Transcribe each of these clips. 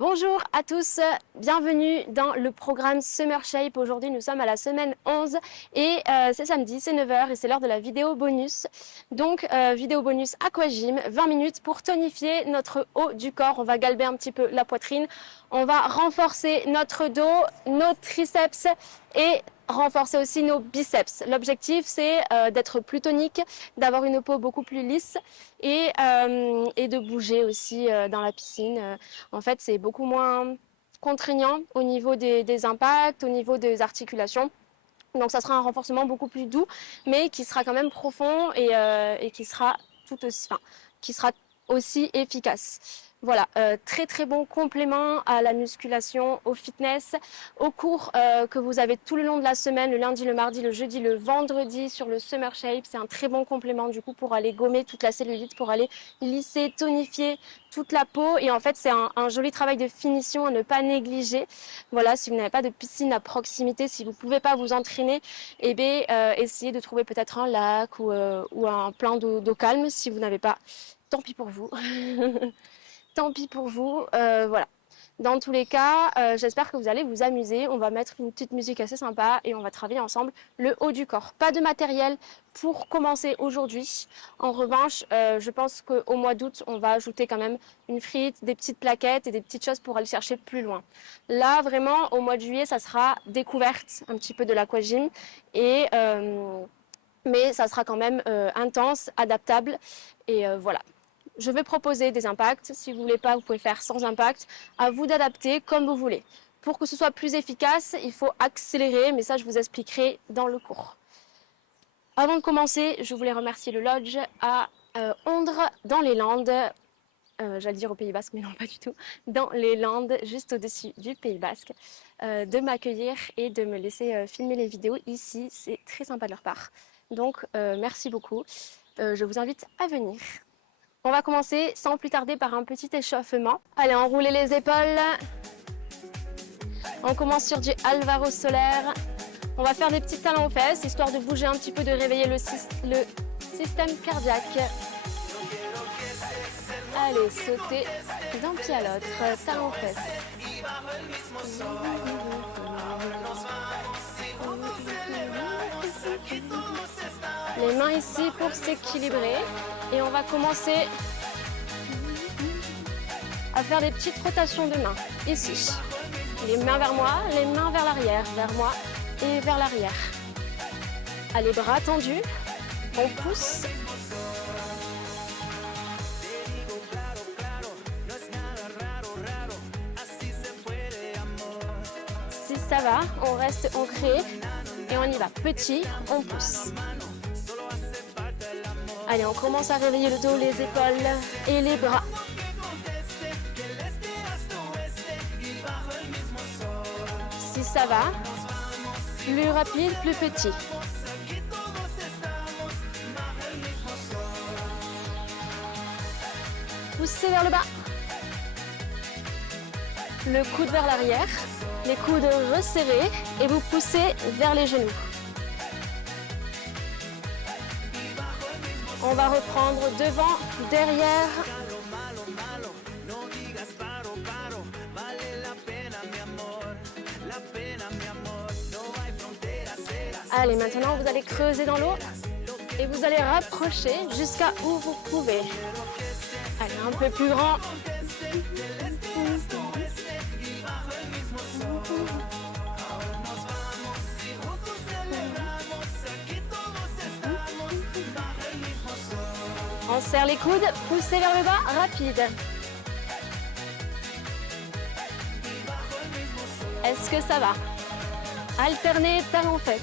Bonjour à tous, bienvenue dans le programme Summer Shape. Aujourd'hui nous sommes à la semaine 11 et c'est samedi, c'est 9 h et c'est l'heure de la vidéo bonus. Donc vidéo bonus aquagym, 20 minutes pour tonifier notre haut du corps. On va galber un petit peu la poitrine, on va renforcer notre dos, nos triceps et renforcer aussi nos biceps. L'objectif c'est d'être plus tonique, d'avoir une peau beaucoup plus lisse et de bouger aussi dans la piscine. En fait, c'est beaucoup moins contraignant au niveau des impacts, au niveau des articulations. Donc ça sera un renforcement beaucoup plus doux, mais qui sera quand même profond et qui sera qui sera aussi efficace. Voilà, très très bon complément à la musculation, au fitness, aux cours que vous avez tout le long de la semaine, le lundi, le mardi, le jeudi, le vendredi sur le Summer Shape. C'est un très bon complément du coup pour aller gommer toute la cellulite, pour aller lisser, tonifier toute la peau. Et en fait, c'est un joli travail de finition à ne pas négliger. Voilà, si vous n'avez pas de piscine à proximité, si vous ne pouvez pas vous entraîner, eh bien, essayez de trouver peut-être un lac ou un plein d'eau calme. Si vous n'avez pas, tant pis pour vous. Tant pis pour vous, voilà. Dans tous les cas, j'espère que vous allez vous amuser. On va mettre une petite musique assez sympa et on va travailler ensemble le haut du corps. Pas de matériel pour commencer aujourd'hui. En revanche, je pense qu'au mois d'août, on va ajouter quand même une frite, des petites plaquettes et des petites choses pour aller chercher plus loin. Là, vraiment, au mois de juillet, ça sera découverte un petit peu de l'aquagym et mais ça sera quand même intense, adaptable et voilà. Je vais proposer des impacts. Si vous ne voulez pas, vous pouvez faire sans impact. À vous d'adapter comme vous voulez. Pour que ce soit plus efficace, il faut accélérer, mais ça, je vous expliquerai dans le cours. Avant de commencer, je voulais remercier le Lodge à Ondres, dans les Landes. J'allais dire au Pays Basque, mais non, pas du tout. Dans les Landes, juste au-dessus du Pays Basque, de m'accueillir et de me laisser filmer les vidéos ici. C'est très sympa de leur part. Donc, merci beaucoup. Je vous invite à venir. On va commencer sans plus tarder par un petit échauffement. Allez, enroulez les épaules. On commence sur du Alvaro solaire. On va faire des petits talons aux fesses, histoire de bouger un petit peu, de réveiller le système cardiaque. Allez, sautez d'un pied à l'autre, talons aux fesses. Les mains ici pour s'équilibrer. Et on va commencer à faire des petites rotations de mains, ici. Les mains vers moi, les mains vers l'arrière, vers moi et vers l'arrière. Allez, bras tendus, on pousse. Si ça va, on reste ancré et on y va. Petit, on pousse. Allez, on commence à réveiller le dos, les épaules et les bras. Si ça va, plus rapide, plus petit. Poussez vers le bas. Le coude vers l'arrière, les coudes resserrés et vous poussez vers les genoux. On va reprendre devant, derrière. Allez, maintenant vous allez creuser dans l'eau et vous allez rapprocher jusqu'à où vous pouvez. Allez, un peu plus grand. On serre les coudes, poussez vers le bas, rapide. Est-ce que ça va? Alternez talons fesses.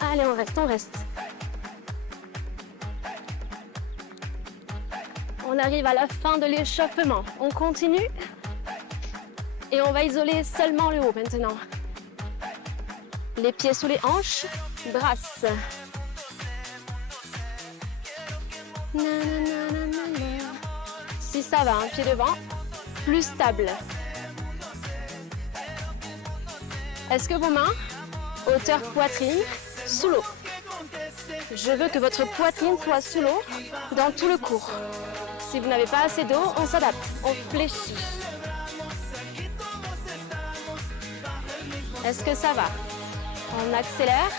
Allez, on reste, on reste. On arrive à la fin de l'échauffement. On continue et on va isoler seulement le haut maintenant. Les pieds sous les hanches, brasse. Si ça va, un pied devant, plus stable. Est-ce que vos mains, hauteur poitrine, sous l'eau. Je veux que votre poitrine soit sous l'eau dans tout le cours. Si vous n'avez pas assez d'eau, on s'adapte, on fléchit. Est-ce que ça va? On accélère.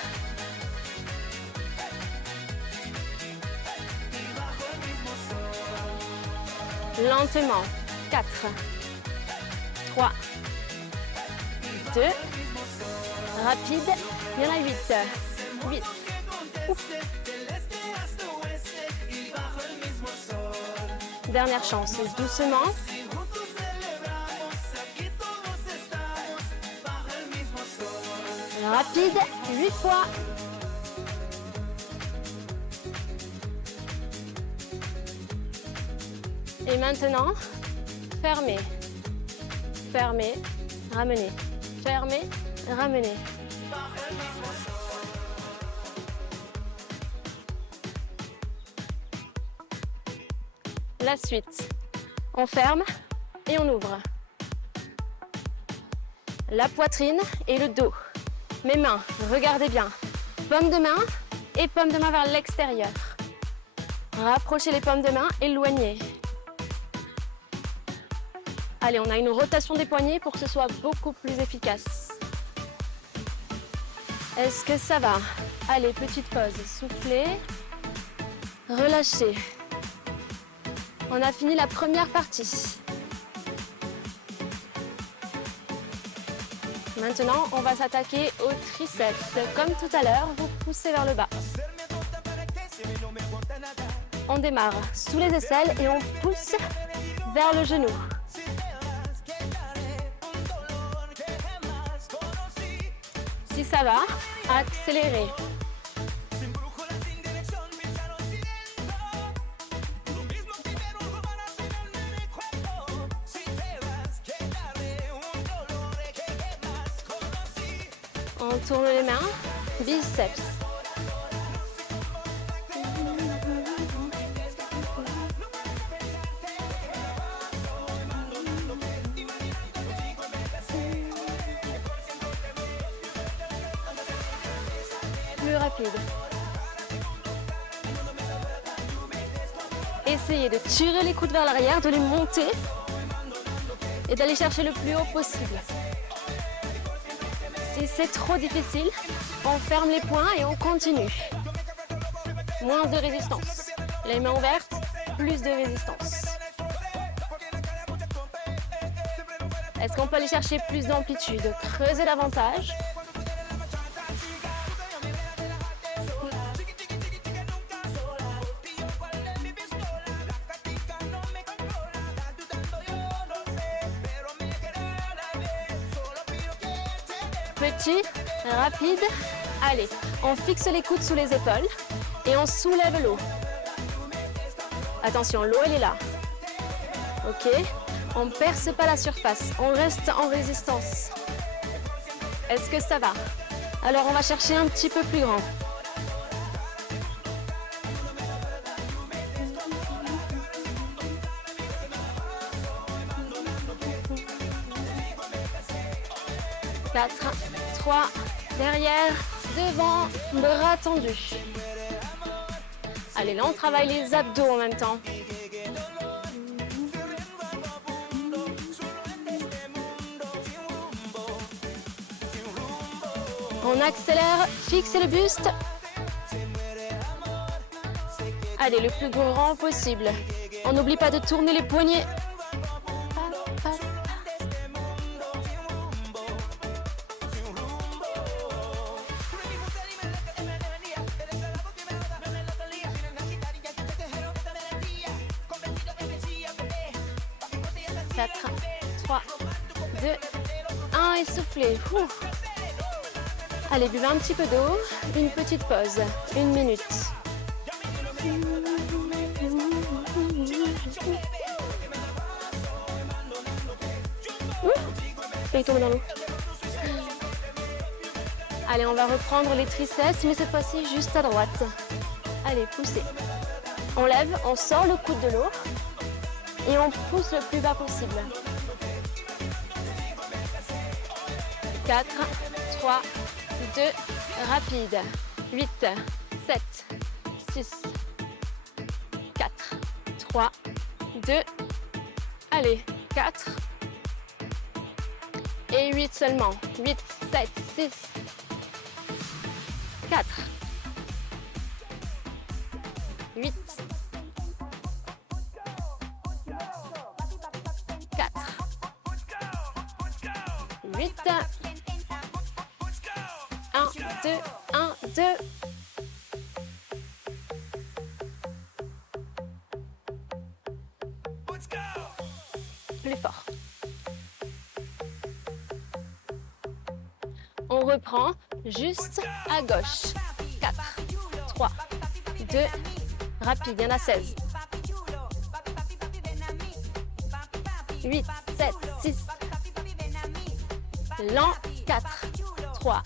Lentement. 4, 3, 2, rapide. Il y en a 8. 8. Ouf. Dernière chance, doucement. Rapide, 8 fois. Et maintenant, fermez, fermez, ramenez, fermez, ramenez. La suite, on ferme et on ouvre. La poitrine et le dos. Mes mains, regardez bien. Paume de main et paume de main vers l'extérieur. Rapprochez les paumes de main, éloignez. Allez, on a une rotation des poignets pour que ce soit beaucoup plus efficace. Est-ce que ça va? Allez, petite pause. Soufflez. Relâchez. On a fini la première partie. Maintenant, on va s'attaquer aux triceps. Comme tout à l'heure, vous poussez vers le bas. On démarre sous les aisselles et on pousse vers le genou. Si ça va, accélérez. On tourne les mains, biceps. Plus rapide. Essayez de tirer les coudes vers l'arrière, de les monter et d'aller chercher le plus haut possible. Si c'est trop difficile, on ferme les poings et on continue. Moins de résistance. Les mains ouvertes, plus de résistance. Est-ce qu'on peut aller chercher plus d'amplitude? Creusez davantage. Petit, rapide. Allez, on fixe les coudes sous les épaules et on soulève l'eau. Attention, l'eau elle est là. Ok, on ne perce pas la surface, on reste en résistance. Est-ce que ça va? Alors on va chercher un petit peu plus grand. Quatre, 3, derrière, devant, bras tendus. Allez, là on travaille les abdos en même temps. On accélère, fixez le buste. Allez, le plus grand possible. On n'oublie pas de tourner les poignets. Quatre, 3, 2, 1 et soufflez. Allez, buvez un petit peu d'eau, une petite pause, 1 minute. Il tombe dans l'eau. Allez, on va reprendre les triceps, mais cette fois-ci juste à droite. Allez, poussez. On lève, on sort le coude de l'eau et on pousse le plus bas possible. 4, 3, 2, rapide. 8, 7, 6, 4, 3, 2, allez, 4, et 8 seulement, 8, 7, 6, 4, 8, 4, 8, 1, 2, 1, 2, plus fort. On reprend juste à gauche. 4, 3, 2, rapide, il y en a 16. 8, 7, 6. Lent, 4, 3,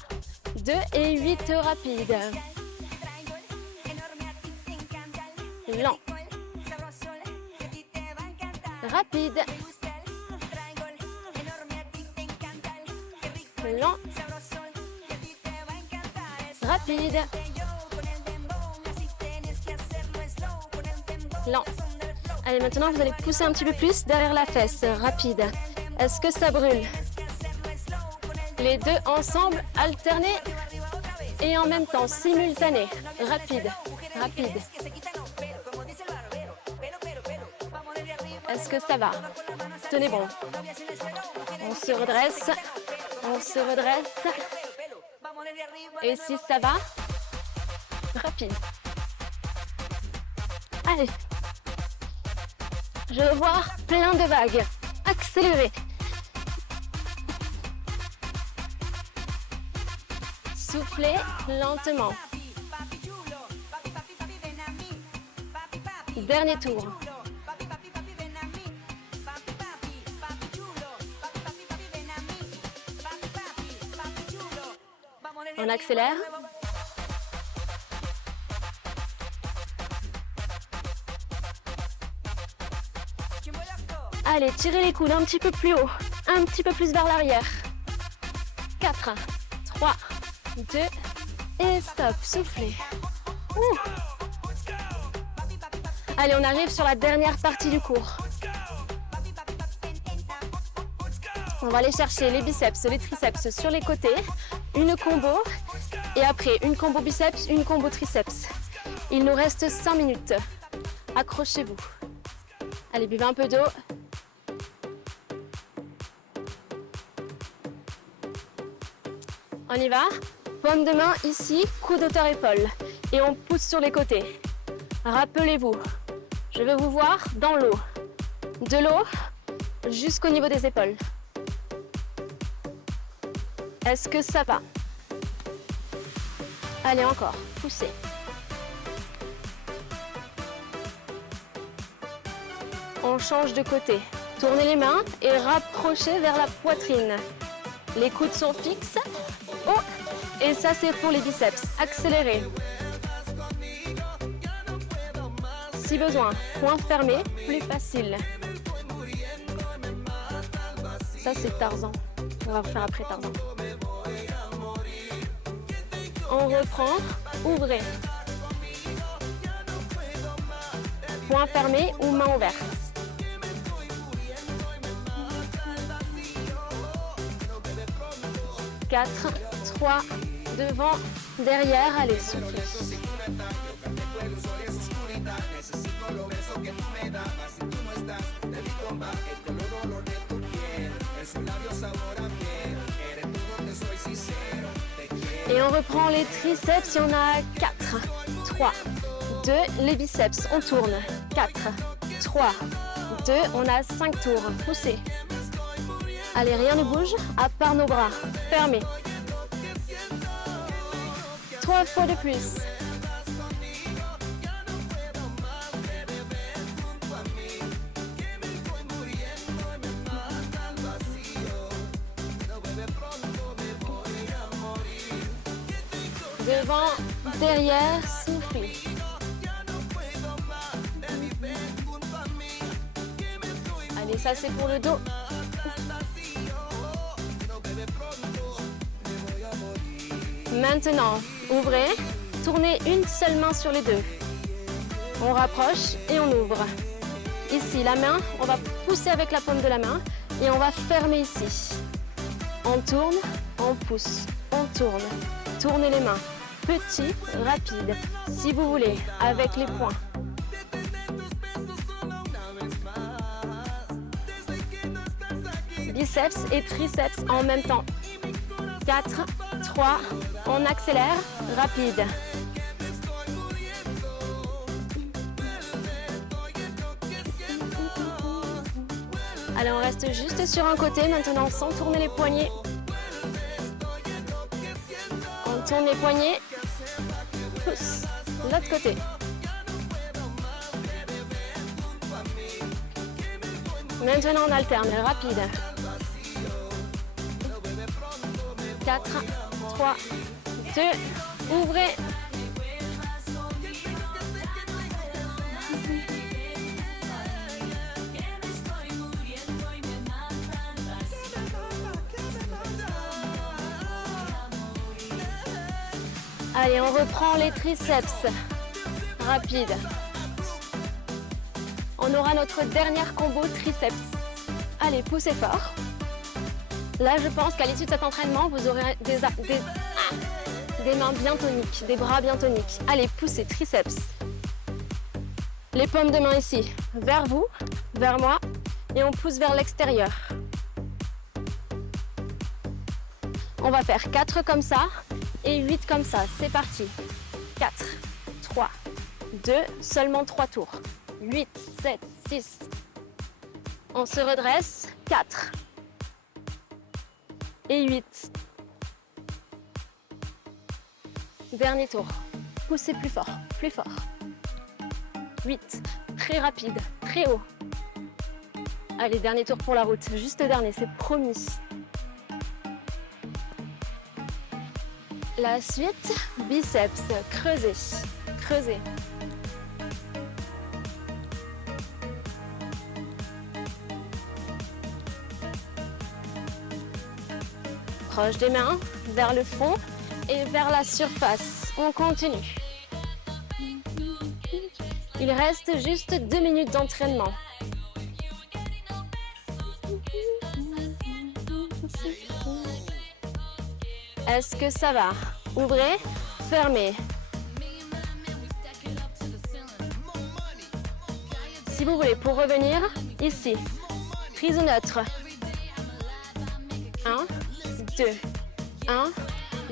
2 et 8 rapide. Lent. Rapide. Lent. Rapide. Lent. Allez, maintenant vous allez pousser un petit peu plus derrière la fesse. Rapide. Est-ce que ça brûle? Les deux ensemble, alternés et en même temps, simultanés. Rapide. Rapide. Est-ce que ça va? Tenez bon. On se redresse. On se redresse. Et si ça va? Rapide. Allez. Je veux voir plein de vagues. Accélérez. Soufflez lentement. Dernier tour. On accélère. Allez, tirez les coudes un petit peu plus haut, un petit peu plus vers l'arrière. 4, 3, 2 et stop, soufflez. Ouh. Allez, on arrive sur la dernière partie du cours. On va aller chercher les biceps, les triceps sur les côtés, une combo et après une combo biceps, une combo triceps. Il nous reste 5 minutes. Accrochez-vous. Allez, buvez un peu d'eau. On y va. Paume de main ici, coude hauteur-épaule. Et on pousse sur les côtés. Rappelez-vous, je veux vous voir dans l'eau. De l'eau jusqu'au niveau des épaules. Est-ce que ça va? Allez, encore. Poussez. On change de côté. Tournez les mains et rapprochez vers la poitrine. Les coudes sont fixes. Oh, et ça, c'est pour les biceps. Accélérez. Si besoin, poing fermé, plus facile. Ça, c'est Tarzan. On va faire après Tarzan. On reprend, ouvrez. Poing fermé ou main ouverte. Quatre, 3, devant, derrière, allez, soufflez. Et on reprend les triceps, il y en a 4, 3, 2, les biceps, on tourne. 4, 3, 2, on a 5 tours. Poussez. Allez, rien ne bouge, à part nos bras. Fermez. 3 fois de plus. Devant, derrière, soufflez. Allez, ça c'est pour le dos. Maintenant, ouvrez, tournez une seule main sur les deux. On rapproche et on ouvre. Ici, la main, on va pousser avec la paume de la main et on va fermer ici. On tourne, on pousse, on tourne. Tournez les mains. Petit, rapide, si vous voulez, avec les poings. Biceps et triceps en même temps. 4, 3, on accélère, rapide. Allez, on reste juste sur un côté maintenant sans tourner les poignets. On tourne les poignets, pousse, l'autre côté. Maintenant on alterne, rapide. 4, 3, 2, ouvrez. Allez, on reprend les triceps. Rapide. On aura notre dernière combo triceps. Allez, poussez fort. Là, je pense qu'à l'issue de cet entraînement, vous aurez des mains bien toniques, des bras bien toniques. Allez, poussez, triceps. Les paumes de main ici, vers vous, vers moi, et on pousse vers l'extérieur. On va faire 4 comme ça et 8 comme ça. C'est parti. 4, 3, 2, seulement 3 tours. 8, 7, 6. On se redresse. 4 et 8. Dernier tour. Poussez plus fort, plus fort. 8. Très rapide, très haut. Allez, dernier tour pour la route. Juste dernier, c'est promis. La suite, biceps. Creusez, creusez. Proche des mains, vers le fond et vers la surface. On continue. Il reste juste 2 minutes d'entraînement. Est-ce que ça va? Ouvrez, fermez. Si vous voulez, pour revenir, ici, prise neutre. 1, 2, 1,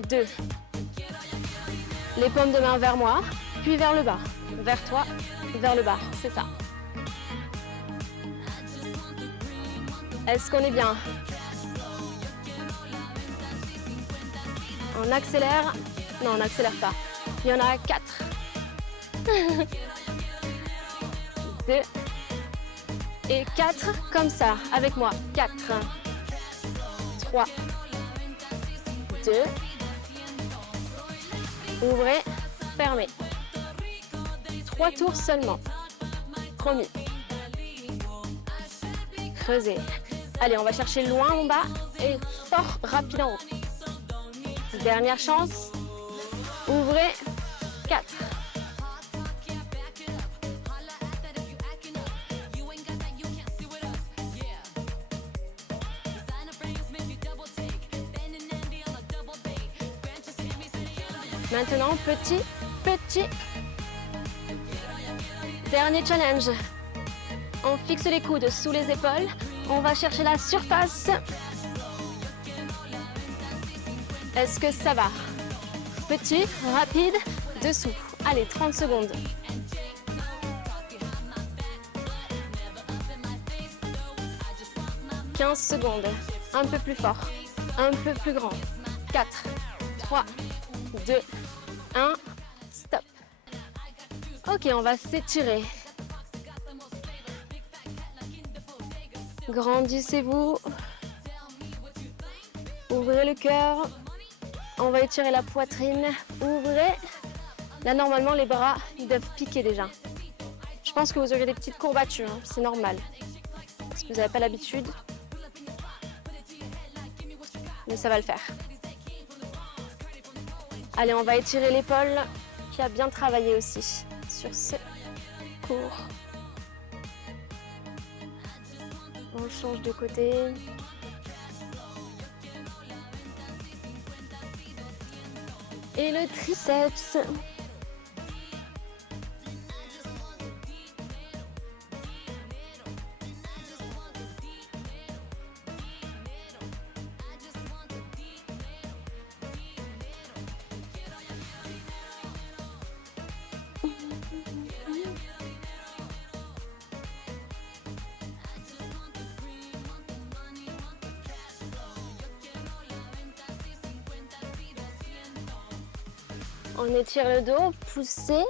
2. Les paumes de main vers moi, puis vers le bas. Vers toi, vers le bas, c'est ça. Est-ce qu'on est bien? On accélère. Non, on n'accélère pas. Il y en a 4. 2 et 4, comme ça, avec moi. 4, 3, 2, ouvrez, fermez. 3 tours seulement. Promis. Creusez. Allez, on va chercher loin en bas et fort, rapide en haut. Dernière chance. Ouvrez. 4. Maintenant, petit. Dernier challenge. On fixe les coudes sous les épaules. On va chercher la surface. Est-ce que ça va? Petit, rapide, dessous. Allez, 30 secondes. « 15 secondes. Un peu plus fort. Un peu plus grand. 4, 3, 2, 1. Stop. Ok, on va s'étirer. Grandissez-vous. Ouvrez le cœur. On va étirer la poitrine. Ouvrez. Là, normalement, les bras, ils doivent piquer déjà. Je pense que vous aurez des petites courbatures. Hein. C'est normal. Parce que vous n'avez pas l'habitude. Mais ça va le faire. Allez, on va étirer l'épaule qui a bien travaillé aussi sur ce court. On change de côté. Et le triceps. On étire le dos, poussez,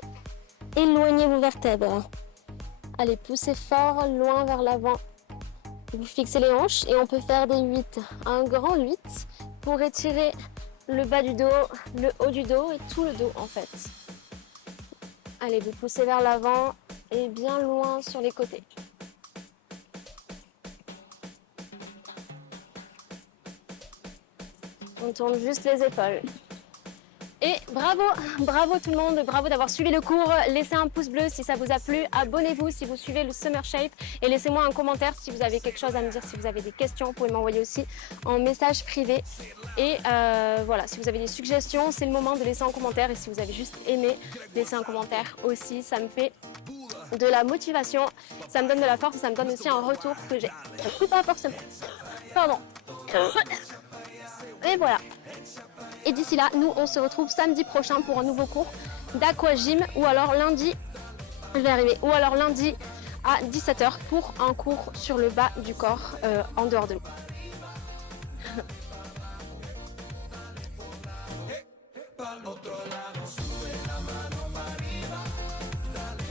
éloignez vos vertèbres. Allez, poussez fort, loin vers l'avant. Vous fixez les hanches et on peut faire des 8. Un grand 8 pour étirer le bas du dos, le haut du dos et tout le dos en fait. Allez, vous poussez vers l'avant et bien loin sur les côtés. On tourne juste les épaules. Et bravo, bravo tout le monde, bravo d'avoir suivi le cours. Laissez un pouce bleu si ça vous a plu, abonnez-vous si vous suivez le Summer Shape et laissez-moi un commentaire si vous avez quelque chose à me dire, si vous avez des questions, vous pouvez m'envoyer aussi en message privé. Et voilà, si vous avez des suggestions, c'est le moment de laisser un commentaire et si vous avez juste aimé, laissez un commentaire aussi, ça me fait de la motivation, ça me donne de la force et ça me donne aussi un retour que j'ai pas forcément. Pardon. Et voilà. Et d'ici là, nous, on se retrouve samedi prochain pour un nouveau cours d'aquagym ou alors lundi, je vais arriver, ou alors lundi à 17 h pour un cours sur le bas du corps en dehors de l'eau.